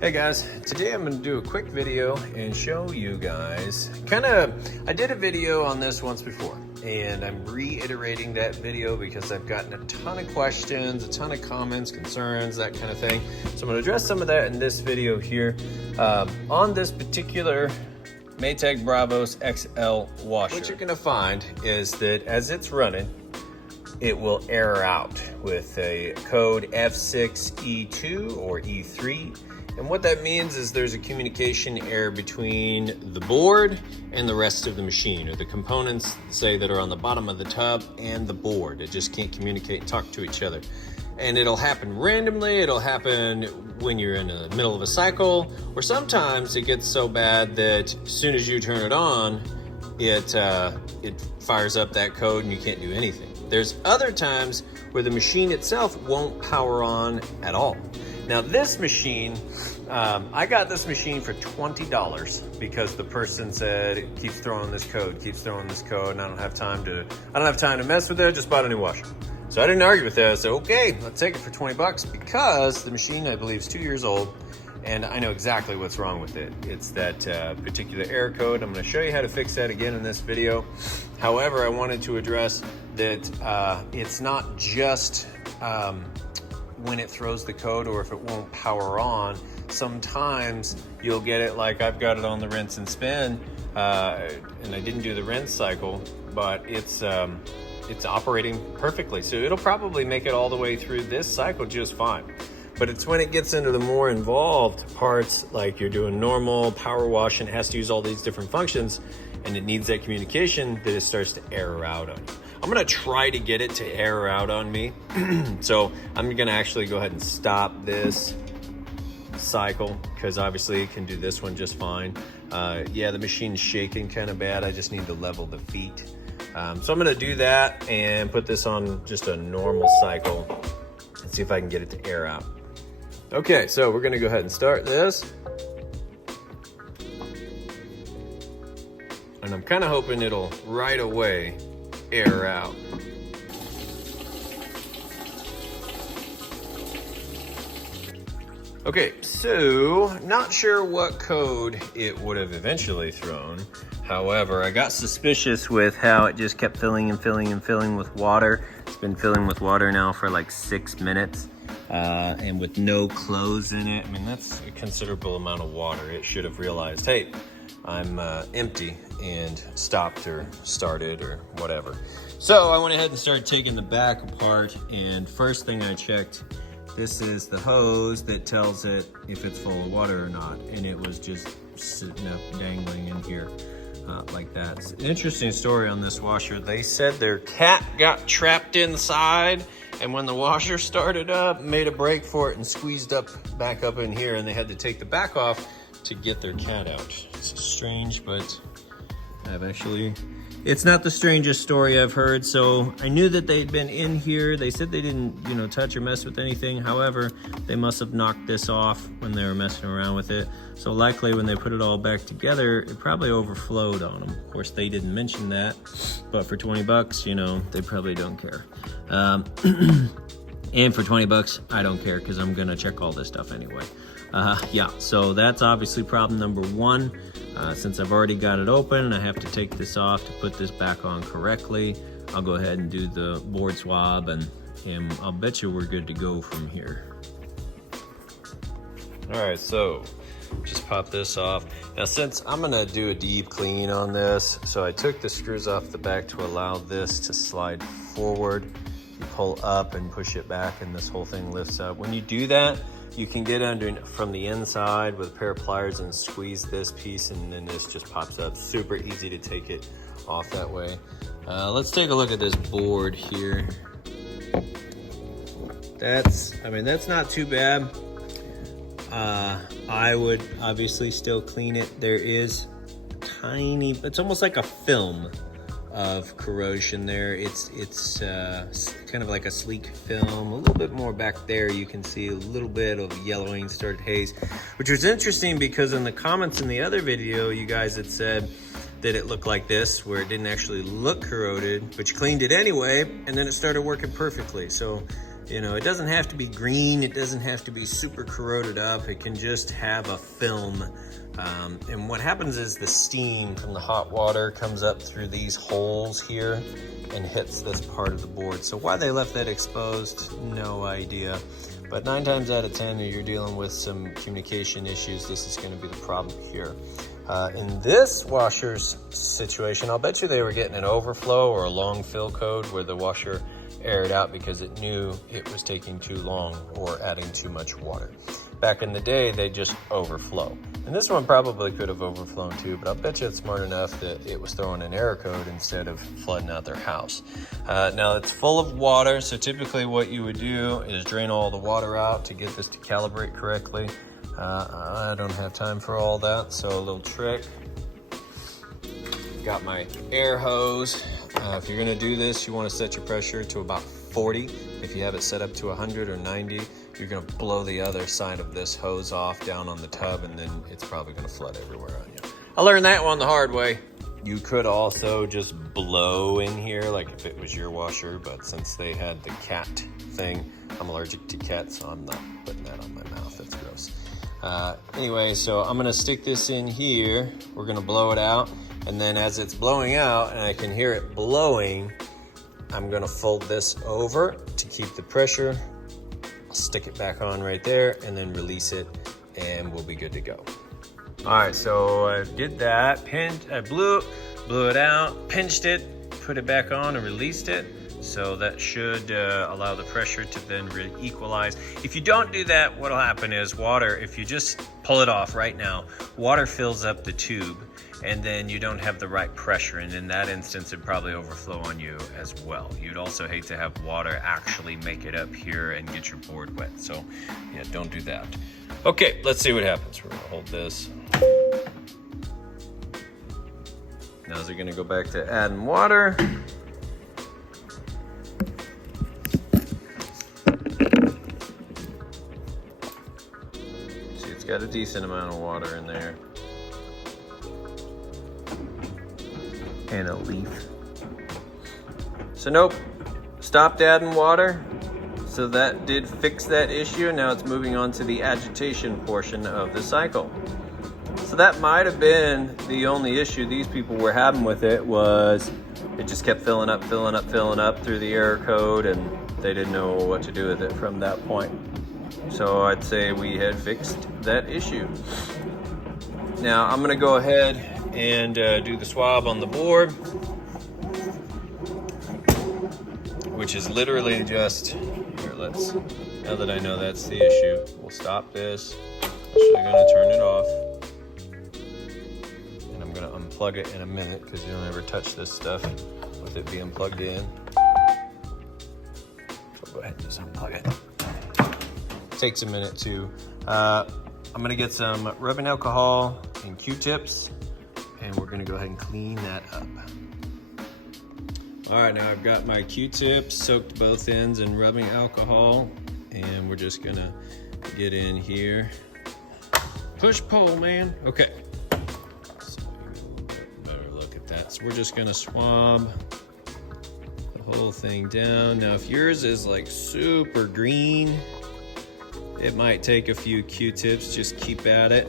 Hey guys, today I'm going to do a quick video and show you guys I did a video on this once before and I'm reiterating that video because I've gotten a ton of questions, a ton of comments, concerns, that kind of thing. So I'm going to address some of that in this video here on this particular Maytag Bravos XL washer. What you're going to find is that as it's running, it will error out with a code F6E2 or E3. And what that means is there's a communication error between the board and the rest of the machine, or the components, say, that are on the bottom of the tub and the board. It just can't communicate and talk to each other. And it'll happen randomly, it'll happen when you're in the middle of a cycle, or sometimes it gets so bad that as soon as you turn it on, it fires up that code and you can't do anything. There's other times where the machine itself won't power on at all. Now this machine, I got this machine for $20 because the person said it keeps throwing this code, and I don't have time to mess with it. I just bought a new washer. So I didn't argue with that. I said, okay, let's take it for 20 bucks because the machine, I believe, is 2 years old and I know exactly what's wrong with it. It's that particular error code. I'm going to show you how to fix that again in this video. However, I wanted to address that it's not just when it throws the code or if it won't power on. Sometimes you'll get it like I've got it on the rinse and spin, and I didn't do the rinse cycle, but it's operating perfectly. So it'll probably make it all the way through this cycle just fine. But it's when it gets into the more involved parts, like you're doing normal power wash and it has to use all these different functions and it needs that communication, that it starts to error out on you. I'm gonna try to get it to error out on me. So I'm gonna actually go ahead and stop this cycle because obviously it can do this one just fine. Yeah, the machine's shaking kind of bad. I just need to level the feet. So I'm gonna do that and put this on just a normal cycle and see if I can get it to air out. Okay, so we're gonna go ahead and start this. And I'm kind of hoping it'll right away air out. Okay, so not sure what code it would have eventually thrown. However, I got suspicious with how it just kept filling and filling and filling with water. It's been filling with water now for like 6 minutes. And with no clothes in it, I mean, that's a considerable amount of water. It should have realized, hey, I'm empty, and stopped or started or whatever. So I went ahead and started taking the back apart, and first thing I checked, this is the hose that tells it if it's full of water or not, and it was just sitting up dangling in here like that. It's an interesting story on this washer. They said their cat got trapped inside, and when the washer started up, made a break for it and squeezed back up in here, and they had to take the back off to get their cat out. It's strange, but it's not the strangest story I've heard. So I knew that they'd been in here. They said they didn't, touch or mess with anything. However, they must have knocked this off when they were messing around with it. So likely when they put it all back together, it probably overflowed on them. Of course, they didn't mention that, but for 20 bucks, they probably don't care. And for 20 bucks, I don't care because I'm gonna check all this stuff anyway. Yeah, so that's obviously problem number one. Since I've already got it open, I have to take this off to put this back on correctly. I'll go ahead and do the board swab, and I'll bet you we're good to go from here. All right, so just pop this off. Now, since I'm gonna do a deep clean on this, so I took the screws off the back to allow this to slide forward. You pull up and push it back, and this whole thing lifts up. When you do that, you can get under from the inside with a pair of pliers and squeeze this piece, and then this just pops up. Super easy to take it off that way. Let's take a look at this board here. That's not too bad. I would obviously still clean it. There is tiny, it's almost like a film of corrosion there. It's kind of like a sleek film. A little bit more back there, you can see a little bit of yellowing, started haze, which was interesting because in the comments in the other video, you guys had said that it looked like this, where it didn't actually look corroded, but you cleaned it anyway, and then it started working perfectly. So You know, it doesn't have to be green, it doesn't have to be super corroded up, it can just have a film. And what happens is the steam from the hot water comes up through these holes here and hits this part of the board. So why they left that exposed, no idea. But 9 times out of 10, if you're dealing with some communication issues, this is going to be the problem here. In this washer's situation, I'll bet you they were getting an overflow or a long fill code where the washer aired out because it knew it was taking too long or adding too much water. Back in the day, they just overflow. And this one probably could have overflown too, but I'll bet you it's smart enough that it was throwing an error code instead of flooding out their house. Now it's full of water, so typically what you would do is drain all the water out to get this to calibrate correctly. I don't have time for all that, so a little trick. Got my air hose. If you're gonna do this, you wanna set your pressure to about 40. If you have it set up to 100 or 90, you're gonna blow the other side of this hose off down on the tub, and then it's probably gonna flood everywhere on you. I learned that one the hard way. You could also just blow in here like if it was your washer, but since they had the cat thing, I'm allergic to cats, so I'm not putting that on my mouth, that's gross. Anyway, so I'm gonna stick this in here, we're gonna blow it out, and then as it's blowing out and I can hear it blowing, I'm gonna fold this over to keep the pressure. I'll stick it back on right there and then release it and we'll be good to go. All right, so I did that, I blew it out, pinched it, put it back on and released it. So that should allow the pressure to then equalize. If you don't do that, what'll happen is water, if you just pull it off right now, water fills up the tube and then you don't have the right pressure. And in that instance, it'd probably overflow on you as well. You'd also hate to have water actually make it up here and get your board wet. So yeah, don't do that. Okay, let's see what happens. We're gonna hold this. Now they're gonna go back to adding water. See, it's got a decent amount of water in there. And a leaf. So nope, stopped adding water. So that did fix that issue. Now it's moving on to the agitation portion of the cycle. So that might have been the only issue these people were having with it, was it just kept filling up through the error code, and they didn't know what to do with it from that point. So I'd say we had fixed that issue. Now I'm gonna go ahead and do the swab on the board, which is literally just, here, now that I know that's the issue, we'll stop this. I'm actually gonna turn it off. And I'm gonna unplug it in a minute because you don't ever touch this stuff with it being plugged in. So go ahead and just unplug it. Takes a minute too. I'm gonna get some rubbing alcohol and Q-tips, and we're gonna go ahead and clean that up. All right, now I've got my Q-tips, soaked both ends in rubbing alcohol, and we're just gonna get in here. Push pull, man. Okay. So you get a little bit better look at that. So we're just gonna swab the whole thing down. Now, if yours is like super green, it might take a few Q-tips. Just keep at it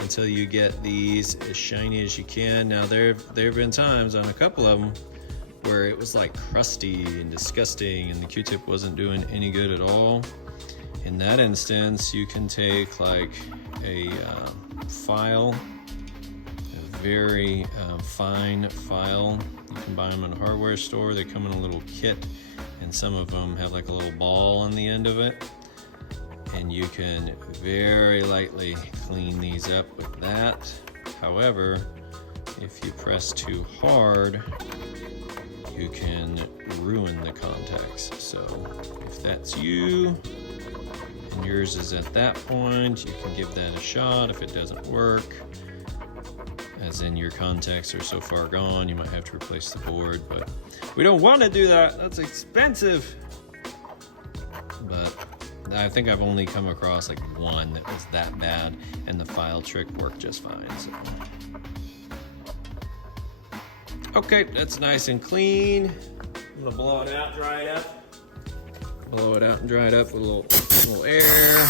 until you get these as shiny as you can. Now, there have been times on a couple of them where it was like crusty and disgusting and the Q-tip wasn't doing any good at all. In that instance, you can take like a file, a very fine file. You can buy them in a hardware store. They come in a little kit, and some of them have like a little ball on the end of it. And you can very lightly clean these up with that. However, if you press too hard, you can ruin the contacts. So if that's you and yours is at that point, you can give that a shot. If it doesn't work, as in your contacts are so far gone, you might have to replace the board, but we don't want to do that. That's expensive. But I think I've only come across like one that was that bad, and the file trick worked just fine. So. Okay, that's nice and clean. I'm gonna blow it out, dry it up. blow it out and dry it up with a little air.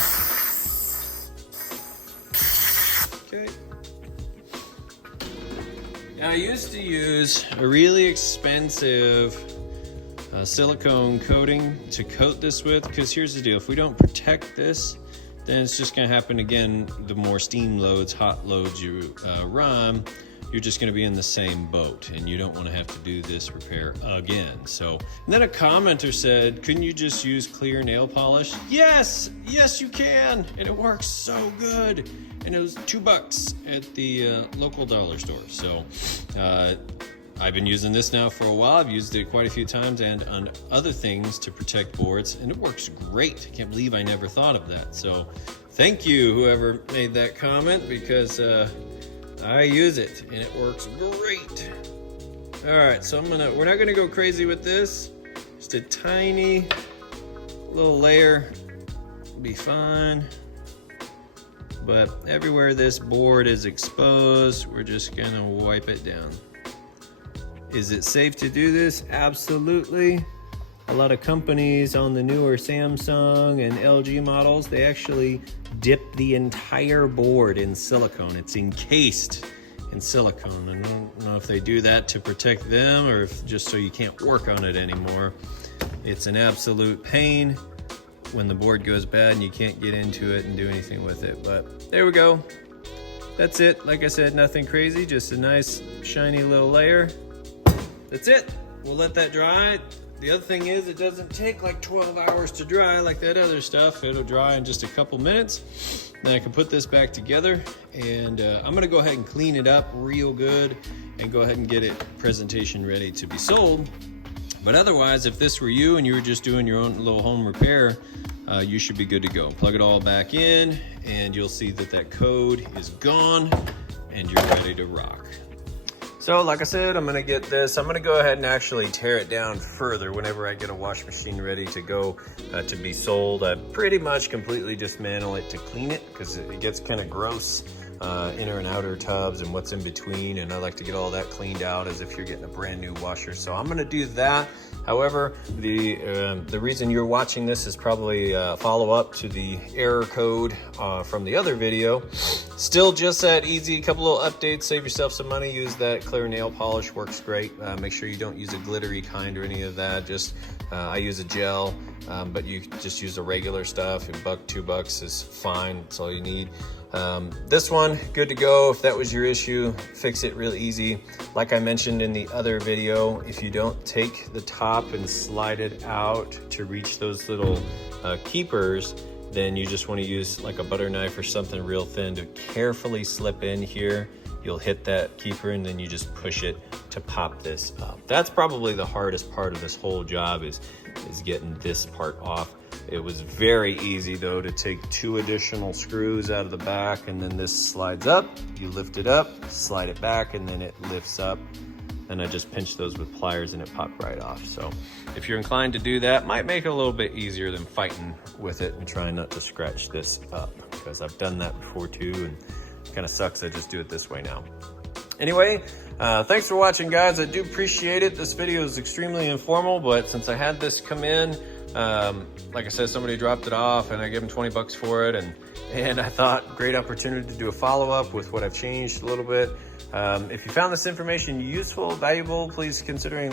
Okay. Now I used to use a really expensive silicone coating to coat this with, because here's the deal, if we don't protect this, then it's just going to happen again. The more steam loads, hot loads you run, you're just going to be in the same boat, and you don't want to have to do this repair again. So, and then a commenter said, couldn't you just use clear nail polish? Yes you can, and it works so good. And it was $2 at the local dollar store. So I've been using this now for a while. I've used it quite a few times and on other things to protect boards, and it works great. I can't believe I never thought of that. So thank you, whoever made that comment, because I use it and it works great. All right, so we're not gonna go crazy with this. Just a tiny little layer will be fine. But everywhere this board is exposed, we're just gonna wipe it down. Is it safe to do this? Absolutely. A lot of companies on the newer Samsung and LG models, they actually dip the entire board in silicone. It's encased in silicone. I don't know if they do that to protect them or if just so you can't work on it anymore. It's an absolute pain when the board goes bad and you can't get into it and do anything with it. But there we go. That's it. Like I said, nothing crazy, just a nice shiny little layer. That's it. We'll let that dry. The other thing is, it doesn't take like 12 hours to dry like that other stuff. It'll dry in just a couple minutes. Then I can put this back together, and I'm gonna go ahead and clean it up real good and go ahead and get it presentation ready to be sold. But otherwise, if this were you and you were just doing your own little home repair, you should be good to go. Plug it all back in and you'll see that that code is gone and you're ready to rock. So like I said, I'm gonna get this. I'm gonna go ahead and actually tear it down further whenever I get a wash machine ready to go to be sold. I pretty much completely dismantle it to clean it because it gets kind of gross, inner and outer tubs and what's in between, and I like to get all that cleaned out as if you're getting a brand new washer. So I'm gonna do that. However, the reason you're watching this is probably a follow-up to the error code from the other video. Still just that easy, a couple little updates, save yourself some money, use that clear nail polish, works great. Make sure you don't use a glittery kind or any of that, just I use a gel, but you just use the regular stuff. $1, $2 is fine, that's all you need. This one, good to go. If that was your issue, fix it real easy. Like I mentioned in the other video, if you don't take the top and slide it out to reach those little keepers, then you just want to use like a butter knife or something real thin to carefully slip in here. You'll hit that keeper and then you just push it to pop this up. That's probably the hardest part of this whole job is getting this part off. It was very easy though to take 2 additional screws out of the back, and then this slides up, you lift it up, slide it back, and then it lifts up. And I just pinched those with pliers and it popped right off. So if you're inclined to do that, might make it a little bit easier than fighting with it and trying not to scratch this up, because I've done that before too, and it kind of sucks. I just do it this way now. Anyway, thanks for watching, guys. I do appreciate it. This video is extremely informal, but since I had this come in, like I said, somebody dropped it off and I gave them 20 bucks for it, and I thought great opportunity to do a follow-up with what I've changed a little bit. If you found this information useful, valuable, please considering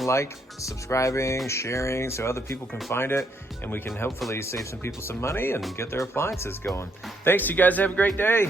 subscribing, sharing so other people can find it, and we can hopefully save some people some money and get their appliances going. Thanks, you guys have a great day.